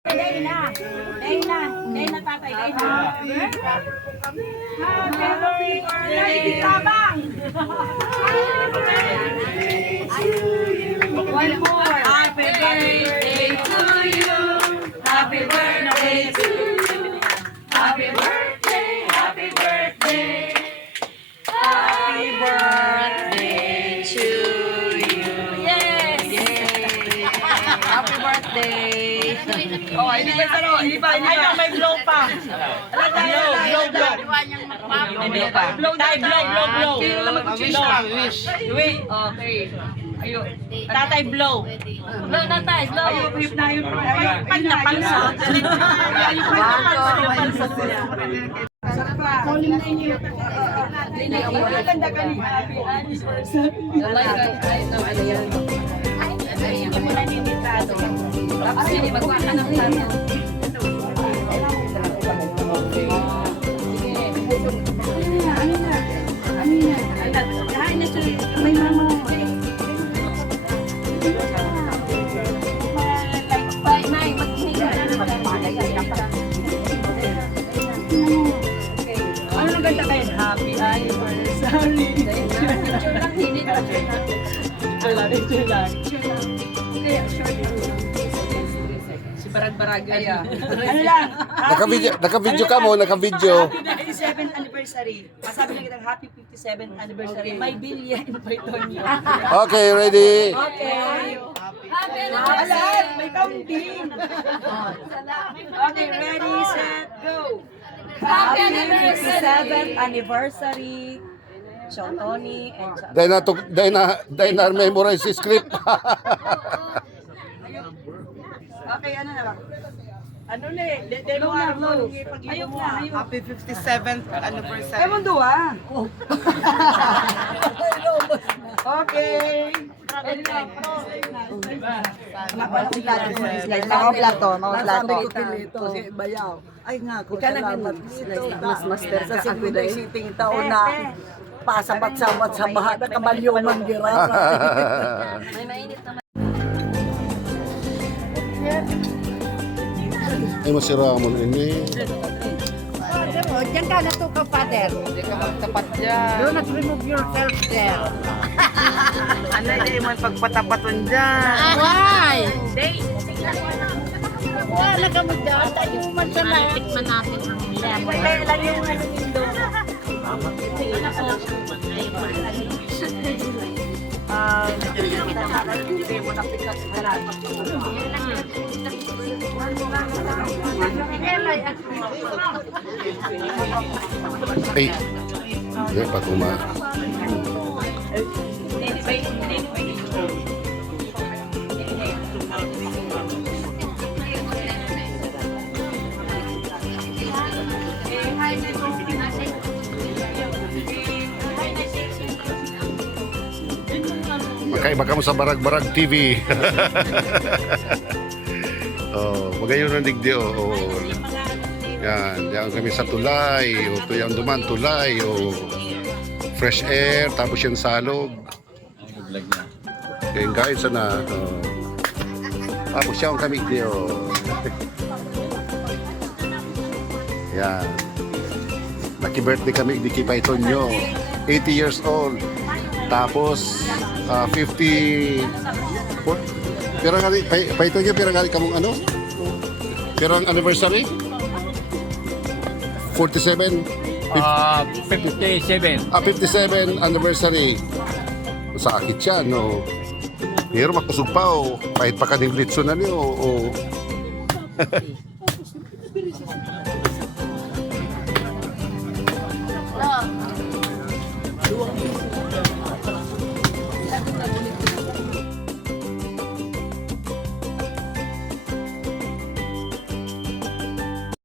Day na. Day na. Day na tatay. Day na. Happy birthday, Tabang! One more. Happy birthday to you. Happy birthday to you. Happy birthday. Happy birthday. Happy birthday to you. Yes. Yay. Happy birthday. Oh, hindi ba taro? Hindi ba? May blow pa. Blow. Hindi pa. Blow. Wish. Okay. Ayo. Tatay blow. Blow tatay, blow. Ayo, hip na yun. Pag napalsa. Calling na inyo. Maganda ka ni Happy Anniversary. Hindi mo naninitado. Tapos hindi magwaka ng plano. May mama. Ano nang ganda kayo? Happy Anniversary. Picture lang. Si Barag-Barag. Ano lang? Naka-video ka mo, naka-video. Happy 57th anniversary. Masabi lang kitang happy 57th anniversary. May billion pa ito niyo. Okay, ready? Okay. Alam, may counting. Okay, ready, set, go. Happy 57th anniversary. Sean Tony and Dahil na memorize si script. Okay, ano na ba? Ano na eh? Demo nga mo. Ayok na. Happy 57th anniversary. Ay, mundo ah. Okay. Mga plato, mga plato. Kasi bayaw. Ay nga, kung salamat mas master sa Singuday City taon na pasabat-sabat sa bahat at kabalyong ng girara. May mainit naman. Ay, masira mo ini. Diyan ka na to ka, father. Hindi ka magtapat dyan. Do not remove yourself there. Ano hindi man pagpatapaton dyan. Why? Wala ka mo dyan. Tayo man sa lahat. Tikman natin ang lemon. Wala lang yung ano nindo. Ay, hindi pa kuma. Magkaiba ka mo sa Barag-Barag TV. Oh, magayon ang digdi oh. Yan, diyan kami sa tulay, o tuyang duman tulay, o fresh air, tapos yung salog. Yan guys, sana. Tapos siya ang kami di oh. Yan. Lucky birthday kami di kay Tonyo. 80 years old. Tapos 50 pero nga Tonyo, pero nga kamong ano? Pero ang anniversary? 47? 57. 57 anniversary. Sakit siya, no? Pero makusog pa, oh. Kahit pa kaning litso na niyo, oh.